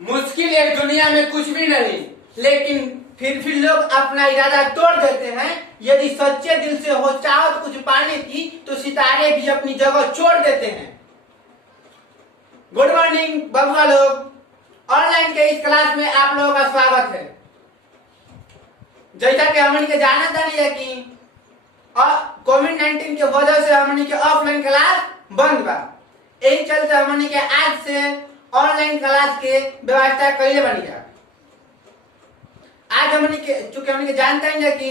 मुश्किल है दुनिया में कुछ भी नहीं, लेकिन फिर भी लोग अपना इरादा तोड़ देते हैं। यदि सच्चे दिल से हो चाहत कुछ पाने की तो सितारे भी अपनी जगह छोड़ देते हैं। गुड मॉर्निंग बबुआ लोग, ऑनलाइन के इस क्लास में आप लोगों का स्वागत है। जैसा कि हमने के जाना था नहीं है कि कोविड-19 की वजह से हमने के ऑफलाइन क्लास बंद बा, यही चलते हमने के आज से ऑनलाइन क्लास के व्यवस्था कैले बनी जा। आज हमने के चूंकि हमने के जानते हैं कि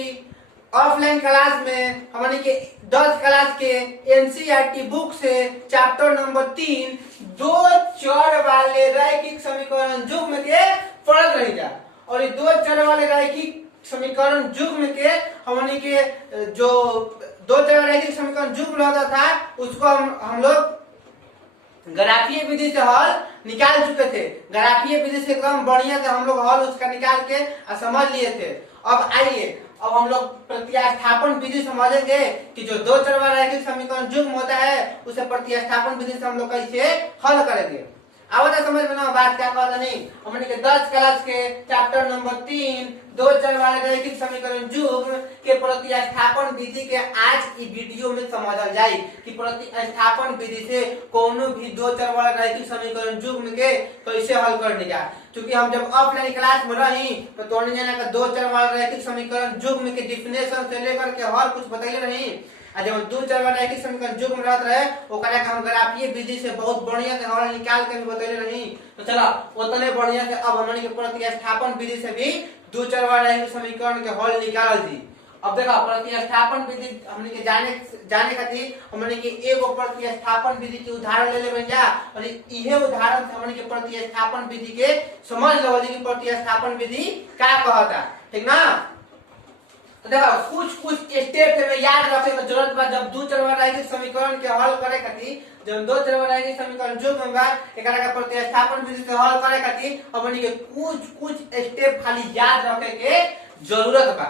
ऑफलाइन क्लास में हमने के 10 क्लास के एनसीईआरटी बुक से चैप्टर नंबर 3 दो चर वाले रैखिक समीकरण युग्म के पढ़ रही जा। और ये दो चर वाले रैखिक समीकरण युग्म के हमने के जो दो चर रैखिक समीकरण युग्म रहता था उसको हम लोग ग्राफीय विधि से हल निकाल चुके थे। ग्राफीय विधि से एकदम बढ़िया से हम लोग हल उसका निकाल के समझ लिए थे। अब आइए अब हम लोग प्रतिस्थापन विधि समझेंगे कि जो दो चर वाला रैखिक समीकरण युग्म होता है उसे प्रतिस्थापन विधि से हम लोग कैसे हल करेंगे। अब समझ में ना बात क्या कहता नहीं। हमने के 10 क्लास के चैप्टर नंबर 3 दो चर वाले रैखिक समीकरण युग्म के प्रतिस्थापन विधि के आज की वीडियो में समझल जाए कि प्रतिस्थापन विधि से कोनो भी दो चर वाले रैखिक समीकरण युग्म के कैसे हल करने जा। क्योंकि हम जब ऑफलाइन क्लास में रही तो तोड़ने जाना का दो चर वाले रैखिक समीकरण युग्म के डिफिनेशन से लेकर के हर कुछ बताइए रही। जब दो चर वाला रैखिक समीकरण युग्म रहत रहे ओकरा के हम ग्राफीय विधि से बहुत बढ़िया से हल निकाल के भी बतैले रही। तो चला उतने बढ़िया से अब हमने के प्रतिस्थापन विधि से भी दो चर वाला रैखिक समीकरण के हल निकाल दी। अब देखा प्रतिस्थापन विधि हमने के जाने खातिर हमने के एगो प्रतिस्थापन विधि के उदाहरण ले लेबे जा और इहे उदाहरण से हमने के प्रतिस्थापन विधि के समझ लो कि प्रतिस्थापन विधि का कहता। ठीक ना। तो देखो कुछ स्टेप में याद रखे के जरूरत बा। जब दो चर वाला रैखिक समीकरण के हल करे खातिर जब दो चर वाला रैखिक समीकरण युग्म बा एकरा का प्रतिस्थापन विधि से हल करे खातिर हमनी के कुछ स्टेप खाली याद रखे के जरूरत बा।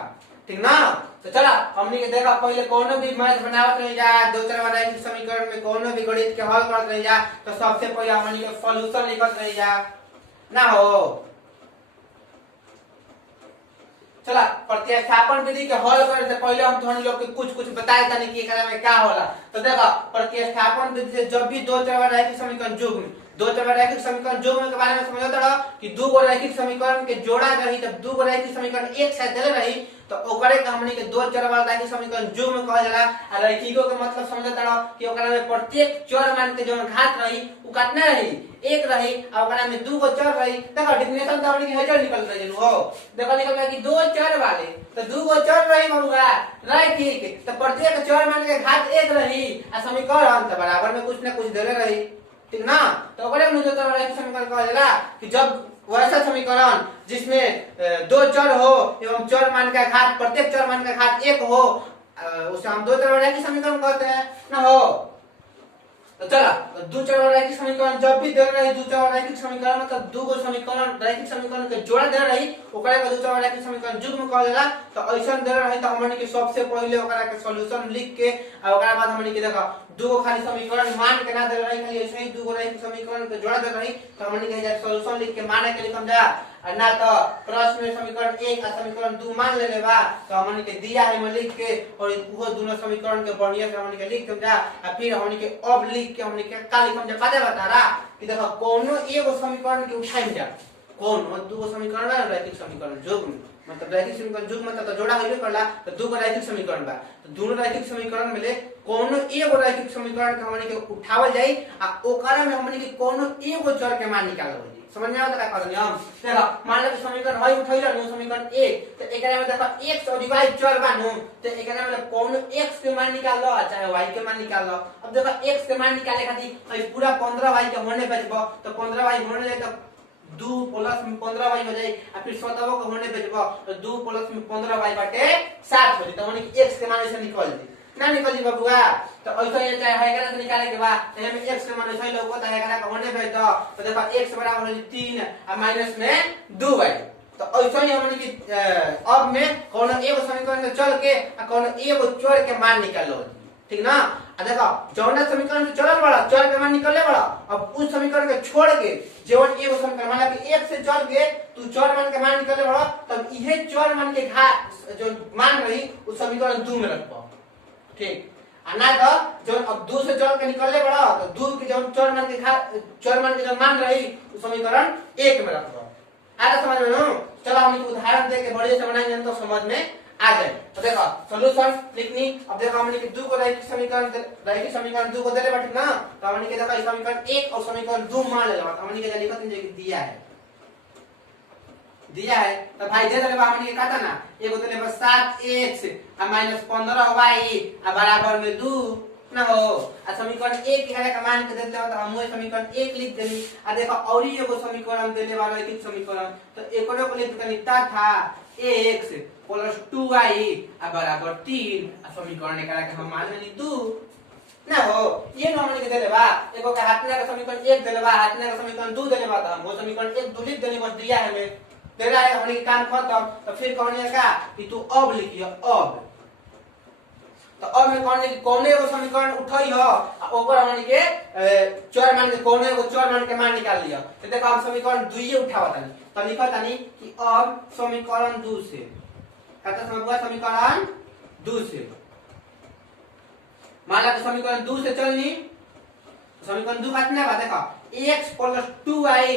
ठीक ना। तो चला हमनी के देखा पहले कोनो भी मैथ बनावत रही जा दो चर वाला रैखिक समीकरण में कोनो भी गणित के हल करत रही जा तो सबसे पहले हमनी के सॉल्यूशन लिखत रही जा ना हो। चला प्रतिस्थापन विधि के हल करे से पहले हम तुम लोग के कुछ बताए तानी कि एकरा में क्या होला। तो देखा प्रतिस्थापन विधि से जब भी दो चर वाला रैखिक समीकरण युग्म दो चर वाला रैखिक समीकरण युग्म के बारे में समझत रहो कि दो गो रैखिक समीकरण के जोड़ा रही तब दो गो रैखिक समीकरण एक साथ देले रही तो ओकरे के हमनी के दो चर वाला रैखिक समीकरण युग्म कहल जाला। आ रैखिको के मतलब समझत रहो कि ओकरा में प्रत्येक चर मान के जो घात रही उ कितना रही एक रही और ओकरा में दो गो चर रही। देखो डिफिनेशन तो हमनी के हेजर निकल रही हो। देखो निकल गया कि दो चर वाले तो दो गो चर रही बबुआ रैखिक तो प्रत्येक चर मान के घात एक रही आ समीकरण तो बराबर में कुछ ना कुछ देले रही। ठीक ना। तो ओकरे में जो चर वाला रैखिक समीकरण कहल जाला कि जब वैसा समीकरण जिसमें दो चर हो एवं चर मान का घात प्रत्येक चर मान का घात एक हो उसे हम दो चर वाला रैखिक समीकरण कहते हैं ना हो। तो चला दो चर वाला रैखिक समीकरण जब भी दे रही दो चर वाला रैखिक समीकरण मतलब दो गो समीकरण रैखिक समीकरण के जोड़ दे रही ओकरा के दो चर वाला रैखिक समीकरण युग्म कहल जाला। तो ऐसा दे रही तो हमनी के सबसे पहले ओकरा के सॉल्यूशन लिख के और ओकरा बाद हमनी के देखा दो गो खाली समीकरण मान के ना दे रही खाली ऐसे ही दो गो रैखिक समीकरण के जोड़ दे रही तो हमनी के सॉल्यूशन लिख के माने के लिखम जा और ना तो प्रश्न में समीकरण 1 और समीकरण 2 मान ले लेबा तो हमनी के दिया है में लिख के और वो दोनों समीकरण के बढ़िया से हमनी के लिख देम जा और फिर हमनी के अब लिख के हमनी के का लिखम जा पता बता रहा कि देखो कोनो एगो समीकरण के उठाइम जा कोनो दो गो समीकरण बा रैखिक समीकरण युग्म मतलब रैखिक समीकरण युग्म मतलब तो जोड़ा होइबे करला तो दो गो रैखिक समीकरण बा तो दोनों रैखिक समीकरण में ले कोनो एगो रैखिक समीकरण के हमनी के उठावल जाई आ ओकरा में हमनी के कोनो एगो चर के मान निकालल होई। समझ में आता का नियम। देखो मान लो समीकरण है उठैला नो समीकरण 1 तो एकरा में देखो x और y चर बा नो तो एकरा में कोनो x के मान निकाल लो चाहे y के मान निकाल लो। अब देखो x के मान निकाले खातिर पूरा 15y के होने बेचबो तो 15y होने ले तो 2 प्लस 15y हो जाए और फिर 17 को होने बेचबो तो 2 प्लस 15y बाटे 7 हो जाए तो माने x के मान ऐसे निकल जाए ना निकल जी बबुआ। तो ऐसा ये चाहे है एकरा से निकाले के बाद एमे में x के मान ऐसे लोगो तो एकरा का होने भेज दो तो देखो x बराबर हो 3 और माइनस में 2y तो ऐसा ही हमनी की अब में कोनो एगो समीकरण से चल के और कोनो एगो चर के मान निकाल लो। ठीक ना। देखो जौना समीकरण से चलल बड़ा चर के मान निकले बड़ा, अब उस समीकरण के छोड़ के जवन एगो समीकरण मान ला कि 1 से चल के तू चर मान के मान निकले बड़ा, तब इहे चर मान के घा जो मान रही उस समीकरण 2 में रखबो। ठीक ना तो जो अब 2 से चल के निकले बड़ा तो 2 के जवन चर मान के घा चर मान के जो मान रही उस समीकरण 1 में रखबो। आगे समझ में नो। चलो हम एक उदाहरण दे के बढ़िया से बनाएंगे तो समझ में आ जाए। तो देखो सॉल्यूशन लिखनी। अब देखो हमने के 2 को रैखिक समीकरण 2 को देले बाटी ना, तो हमने के देखो समीकरण 1 और समीकरण 2 मान लेला। हमने के लिखत है कि दिया है तो भाई दे देले बा हमने के कहता ना एगो देले बा 7x - 15y बराबर में 2 ना हो। आ समीकरण 1 के का मान के देले तो हम समीकरण 1 लिख देली। आ देखो और एगो समीकरण देले बा रैखिक समीकरण, तो एकरो को लिख देनी था x + 2y बराबर 3। समीकरण एकरा के हम मान लेनी 2 ना हो। ये न हमने के देले बा एगो के हाथना का समीकरण 1 देले बा, हाथना का समीकरण 2 देले बा, तो हम वो समीकरण 1 2 लिख देनी, बस दिया है हमें दे रहा है हमने के काम खत्म। तो फिर कहने का कि तू अब लिखियो अब। तो अब में कहने कि कौन एगो समीकरण उठई हो ओकर हमने के चर मान के कौन एगो चर मान के मान निकाल लियो। तो देखो हम समीकरण 2 ही उठावतानी, तो लिखतानी कि अब समीकरण 2 से कहता समझबा समीकरण 2 से मान ला कि समीकरण 2 से चलनी। समीकरण 2 कितना बा देखो x + 2y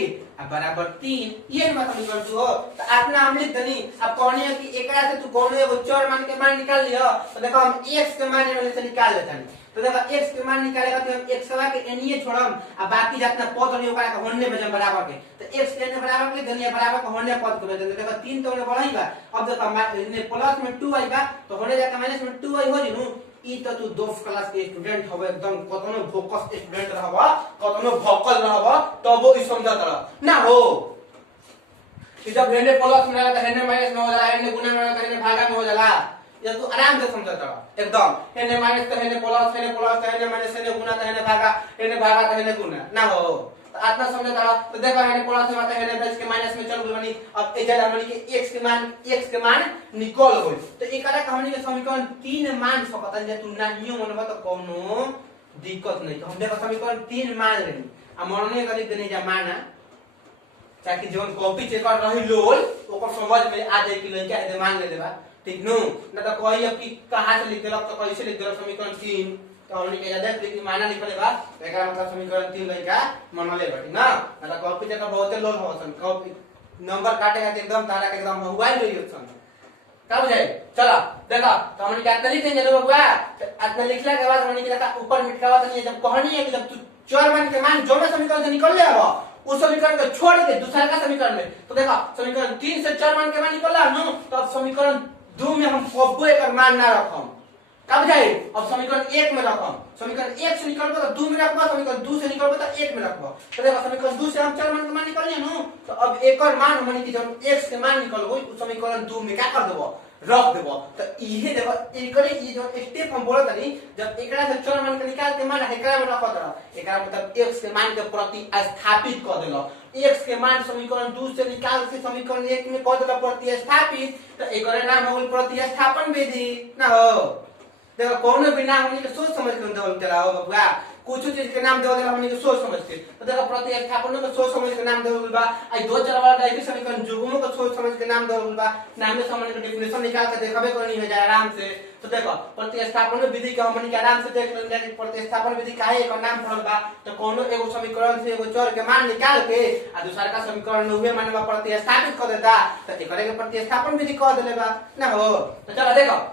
बराबर 3। ये ना समीकरण 2 हो। तो अपना हम लिख दनी। अब कहने कि एकरा से तू कोनो एगो चर मान के मान निकाल लियो। तो देखो हम x के मान में से निकाल लेतानी। तो देखो x के मान निकालेगा तो हम x के एनीए छोड़म आ बाकी जितना पद होनी ओकरा के होने में बराबर के, तो x के एने बराबर के दनिया बराबर के होने पद के दे। देखो 3 तो बढ़ई बा। अब देखो ने प्लस में 2y बा तो होने जाके माइनस में 2y हो जिनु। ई तो तू 10 क्लास के स्टूडेंट हवे, एकदम कतनो फोकस स्टूडेंट रहबा कतनो भोकल रहबा तबो ई समझत रह ना हो। कि जब हेने प्लस में रहला तो हेने माइनस में हो जाला, हेने गुणा में रहला तो हेने भागा में हो जाला। ये तू आराम से समझत रह एकदम। हेने माइनस तो हेने प्लस, हेने प्लस तो हेने माइनस, हेने गुणा तो हेने भागा तो हेने गुणा ना हो। तो आत्मा समझत रह। तो देखो हेने प्लस में तो हेने बेच के माइनस में चल गनी। अब ए जगह हमनी के x के मान निकल गई। तो एकरा के हमनी के समीकरण 3 मान सकतन जे तू नाहियो मनबा तो कोनो दिक्कत नहीं। तो हम देखो समीकरण 3 मान लेनी आ मनने के लिख देनी जा माना, ताकि जोन कॉपी चेक कर रही लोल ओकर समझ में आ जाए कि लइका ए मान ले देबा। ठीक नो ना तो कही अब कि कहां से लिख देलक तो कैसे लिख देलक समीकरण 3। तो हमनी के याद है कि माना लिखले बा तो एकरा मतलब समीकरण 3 लइका मनले बाटी ना। ना तो कॉपी चेक बहुते लोल होसन, कॉपी नंबर काटेगा तो एकदम तारा के एकदम हुआ ही रही सन का बुझाई। चलो देखो तो हमनी के इतना लिखेंगे लोग बा। इतना लिखला के बाद हमनी के देखा ऊपर मिटकावा तो जब कहनी है कि जब तू चर मान के मान जो समीकरण से निकल ले आवा उस समीकरण को छोड़ के दूसरा का समीकरण में, तो देखा समीकरण 3 से चर मान के मान निकलला नो, तो अब समीकरण 2 में हम कब्बो एक मान ना रखम का बुझाई। अब समीकरण 1 में रखम, समीकरण 1 से निकलबो तो 2 में रखबो, समीकरण 2 से निकलबो तो 1 में रखबो। तो देखो समीकरण 2 से हम चर मान के मान निकल लिया नो, तो अब एकर मान हमनी के जब x के मान निकल गई उस समीकरण 2 में क्या कर देबो रख देबो। तो इहे देखो एकरे ई जो स्टेप हम बोलत हनी जब एकरा से चर मान के निकाल के मान एकरा में रखत रह, एकरा मतलब x के मान के प्रति स्थापित कर देलो। x के मान समीकरण 2 से निकाल के समीकरण 1 में कर देलो प्रति स्थापित, तो एकरे नाम हो गई प्रतिस्थापन विधि ना हो। देखो कोनो भी नाम हमनी के सोच समझ के देवल चलाओ बबुआ, कुछ चीज के नाम देवल हमनी के सोच समझ के। तो देखो प्रतिस्थापन को सोच समझ के नाम देवल बा। आई दो चर वाला रैखिक समीकरण जुग्मों को सोच समझ के नाम देवल बा। नाम में समझ के डेफिनेशन निकाल के देखबे करनी हो जाए आराम से। तो देखो प्रतिस्थापन विधि के हमनी के आराम से देख लेंगे कि प्रतिस्थापन विधि काहे एकर नाम पड़ल बा। तो कोनो एगो समीकरण से एगो चर के मान निकाल के आ दूसरा का समीकरण उहे मान में प्रतिस्थापित कर देता, तो एकरे के प्रतिस्थापन विधि कह देले बा ना हो। तो चलो देखो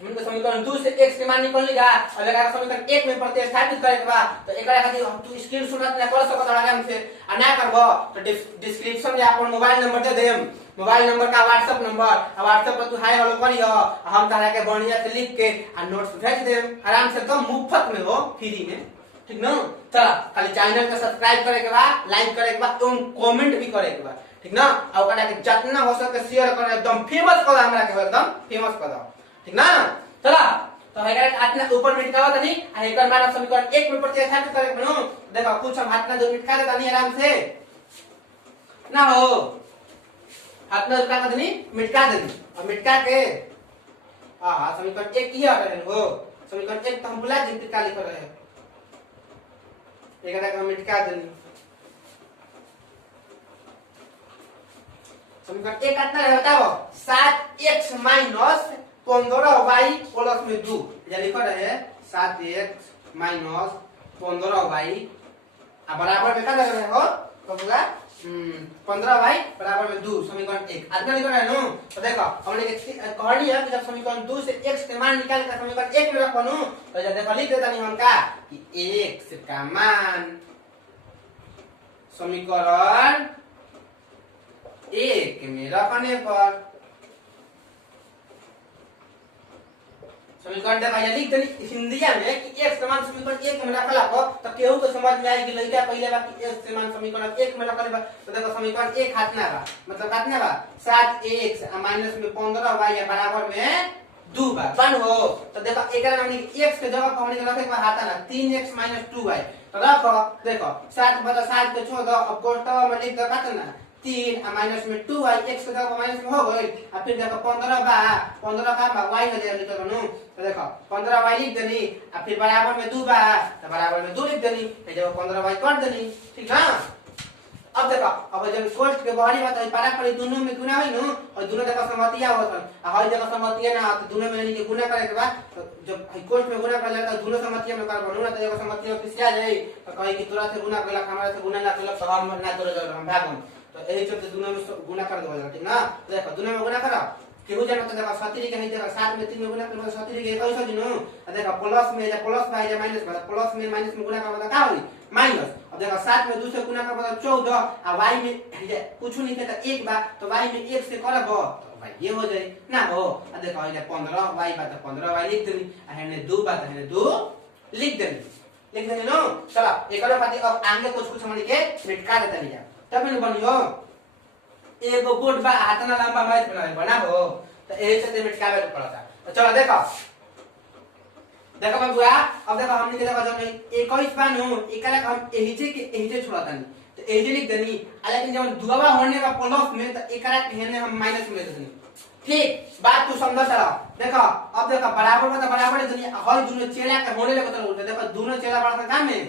हमके समीकरण 2 से x के मान निकल लेगा और एकरा समीकरण 1 में प्रतिस्थापित करे के बा। तो एकरा खातिर तू स्क्रीनशॉट ना कर सकत आराम से आ ना करबो तो डिस्क्रिप्शन में अपन मोबाइल नंबर दे देम, मोबाइल नंबर का व्हाट्सएप नंबर आ व्हाट्सएप पर तू हाय हेलो करियो, हम तारा के बढ़िया से लिख के आ नोट्स भेज देम आराम से एकदम मुफ्त में हो फ्री में। ठीक ना। चल खाली चैनल के सब्सक्राइब करे के बा, लाइक करे के बा और कमेंट भी करे के बा। ठीक ना। आ ओकरा के जितना हो सके शेयर कर एकदम फेमस कर हमरा के एकदम फेमस कर दो। ठीक ना। चला तो एकरा आतना ऊपर मिटकावा तनी आ एकर मान समीकरण 1 में प्रतिस्थापित करे बनो। देखो कुछ हम हाथ ना जो मिटका दे तनी आराम से ना हो, हाथ ना का तनी मिटका दे और मिटका के समीकरण 1 की आ गए हो समीकरण 1 तो हम भुला जिन का लिख रहे हैं एकरा के हम मिटा देनी समीकरण 1 कितना है बताओ 7x माइनस 15y प्लस में 2 ये लिख रहे हैं 7x माइनस 15y बराबर में क्या लग रहा है हो तो होगा 15y बराबर में 2 समीकरण 1 आगे लिख रहे हैं नो तो देखो हमने कहानी है कि जब समीकरण 2 से x के मान निकाल के समीकरण 1 में रखो नो तो जब देखो लिख देता नहीं हम का कि x का मान समीकरण 1 में रखने पर समीकरण देखा या लिख देनी हिंदिया में कि x समान समीकरण 1 में रखला पर तो केहू को समझ में आई कि लइका पहले बा कि x समान समीकरण 1 में रखले बा तो देखो समीकरण 1 हाथना बा मतलब कितना बा 7x माइनस में 15y बराबर में 2 बा बन हो तो देखो एकरा में हमनी x के जगह पर हमनी रखे बा हाथा ना 3x 2y तो रखो देखो 7 बटा 7 के छोड़ दो अब कोष्ठक में लिख दो कितना 3 माइनस में 2y x के जगह माइनस में हो गई और फिर देखो 15 बा 15 का बा y हो जाए लिख दो तो देखो 15y लिख देनी और फिर बराबर में 2 बा तो बराबर में 2 लिख देनी ये जब 15y काट देनी ठीक है अब देखो अब जब कोष्ठ के बाहरी बात है पारा पर दोनों में गुना है नो और दोनों देखो समतिया होत है हर जगह समतिया ना तो दोनों में यानी कि गुना करे के बाद तो जब कोष्ठ में गुना कर लेता दोनों समतिया में कर बनू ना तो एगो समतिया पिसिया जाए तो कहे कि तोरा से गुना कइला हमारा से गुना ना कइला तो हम ना तोरा हम भागम तो यही चलते दोनों में गुना कर देबो ठीक ना देखो दोनों में गुना करो केहू जानो तो देखो 7 के है देखो 7 में 3 में गुना करबो 7 के 21 दिनो देखो प्लस में या प्लस बाय या माइनस मतलब प्लस में माइनस में गुना करबो का होई माइनस अब देखो 7 में 2 से गुना करबो तो 14 और y में कुछ नहीं के तो 1 बा तो y में 1 से करबो तो भाई ये हो जाए ना हो अब देखो ये 15 y बा तो 15 y लिख देनी हेने 2 बा तो हेने 2 लिख देनी नो चलो एकरो पाती अब आगे कुछ हमनी के मिटका देता नहीं तब में बनियो एगो बोर्ड बा हाथना लंबा मैच बना हो तो यही से मिटकावे पड़ता तो चलो देखो बबुआ अब देखो हमने के देखो जब 21 बानो एकरा हम एही जे छोड़ता नहीं तो एही जे लिख देनी लेकिन जब दुआवा होने का प्लस में तो एकरा हेने हम माइनस में दे देनी ठीक बात तू समझ चला देखो अब देखो बराबर में तो बराबर देनी हर दोनों चेला के होने लगे तो उल्टा देखो दोनों चेला बड़ा का में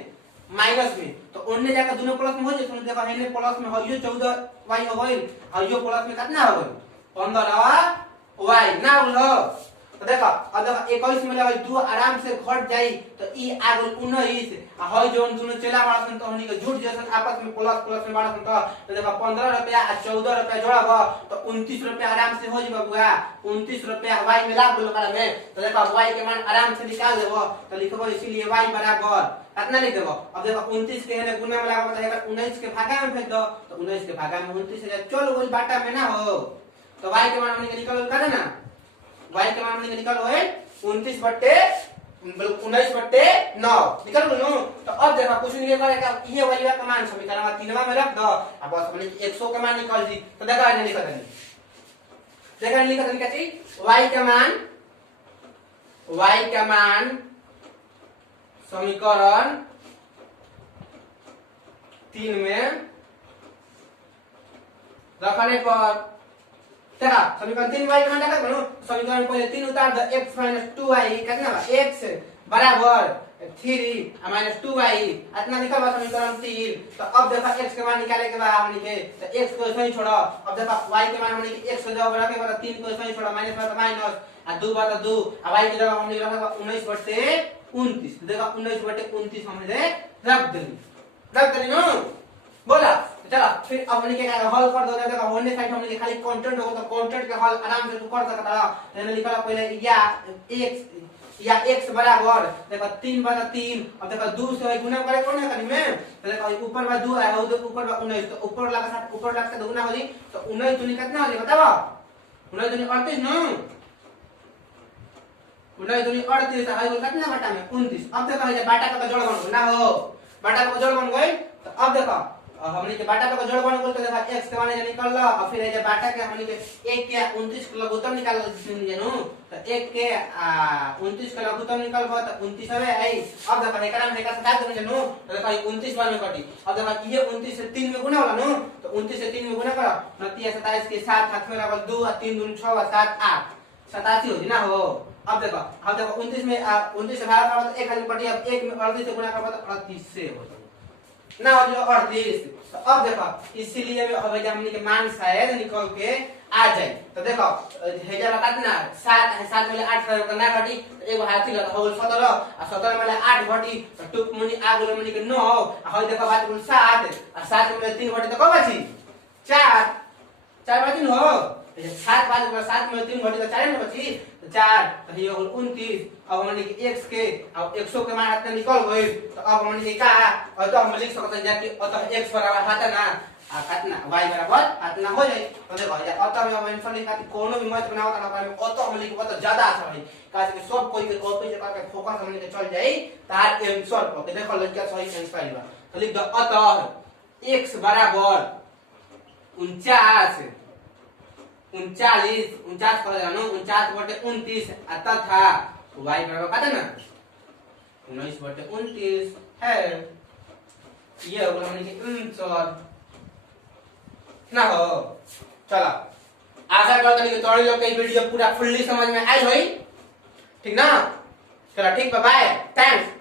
माइनस में तो उनने जाकर दोनों प्लस में हो जाए तो देखो हेने प्लस में हो 14 y हो गई और यो प्लस में कितना हो गई 15 y ना बोलो तो देखो अब देखो 21 में लगे 2 आराम से घट जाई तो ई आगल 19 आ होय जोन दोनों चेला बड़ा सन तो हमनी के जुट जैसन आपस में प्लस प्लस में बड़ा सन तो देखो 15 रुपया आ 14 रुपया जोड़ब तो 29 रुपया आराम से हो जाबे बुआ 29 रुपया y में लाग बोलो करा में तो देखो y के मान आराम से निकाल देबो तो लिखबो इसीलिए y बराबर कितना लिख देबो अब देखो 29 के हेने गुना में लगाबो तो एकर 19 के भागा में भेज दो तो 19 के भागा में 29 से चल बोल बाटा में ना हो तो y के मान हमनी के निकाल करे ना y के मान हमनी के निकाल होए 29 बट्टे 19 बट्टे 9 निकाल लो तो अब देखो कुछ नहीं करेगा ये वाली का मान समीकरण 3 में रख दो अब बस हमनी 100 का मान निकाल दी तो देखो ये लिख देनी क्या चीज y का मान समीकरण 3 में रखने पर देखा समीकरण 3 y का मान रखा बनो समीकरण पहले 3 उतार दो x 2y कितना बा x बराबर 3 2y इतना लिखा बा समीकरण 3 तो अब देखो x के मान निकाले के बाद हमनी के तो x को ऐसे ही छोड़ो अब देखो y के मान हमनी के x को जगह रखे बा 3 को ऐसे ही छोड़ो माइनस बा माइनस आ 2 बा 2 आ y की जगह हमनी रखे बा 19 बटे 29 देखो 19 बटे 29 हमने रख देनी नो बोला चलो फिर अब हमने क्या हल कर दो देखो होने साइड हमने खाली कंटेंट होगा तो कंटेंट के हल आराम से तू कर सकता है मैंने लिखा पहले या x बराबर देखो 3 बटा 3 अब देखो 2 से गुना करे कौन है कनी में तो देखो ऊपर बा 2 है उधर ऊपर बा 19 तो ऊपर लगा साथ ऊपर लगा के गुना हो जी तो 19 दूनी कितना हो जी बताओ 19 दूनी 38 नो 19 दूनी 38 है वो कितना बटा में 29 अब देखो ये बाटा का जोड़ बन ना हो बाटा का जोड़ बन गई तो अब देखो हमनी के बाटा का जोड़ बन गई तो देखा x के माने निकल ला और फिर ये बाटा के हमनी के 1 के 29 के लघुत्तम निकाल देनु तो 1 के 29 के लघुत्तम निकालबो तो 29 है आई अब देखो एकरा में एकरा साथ देनु तो देखो 29 बार में कटी अब देखो ये 29 से 3 में गुना होला नु तो 29 से 3 में गुना करो 29 27 के साथ हाथ में लगल 2 और 3 दूनी 6 और 7 8 87 हो जी ना हो अब देखो 29 में 29 से भाग करो तो 1 आदमी बटी, अब 1 में 38 से गुणा करो तो 38 से हो जाएगा ना, हो जाएगा 38। तो अब देखो इसीलिए अब हमने के मान शायद निकल के आ जाए। तो देखो हेजा काटना 7 में 8 करना घटी, एगो हाथी लगा हो 17 और 17 में 8 घटी तो टुक मुनी आगुलो मुनी के 9 और देखो बात कुल 7 और 7 में 3 घटी तो कब बची 4 बची न हो 7 बाद में 7 में 3 घटी तो 4 में बची तो 4 तो ये हो 29। अब हमने के x के अब 100 के मान इतना निकल गई तो अब हमने के का और तो हम लिख सकते हैं कि अतः x बराबर हाथ ना आ कितना y बराबर कितना हो जाए। तो देखो अतः में हम आंसर लिखा कि कोनो भी मत बनाओ तो में अतः हम लिखो तो ज्यादा अच्छा भाई काहे कि सब कोई के कॉपी से करके फोकस हमने के चल जाई तार आंसर ओके देखो लड़का सही आंसर लिखा तो लिख दो अतः x बराबर 49 कर जानो 49/29 तथा y बराबर कितना 19/29 है। ये हो गया हमने के आंसर ना हो। चलो आशा करते हैं कि तोड़ी लोग के वीडियो पूरा फुल्ली समझ में आई होई, ठीक ना। चलो ठीक, बाय बाय, थैंक्स।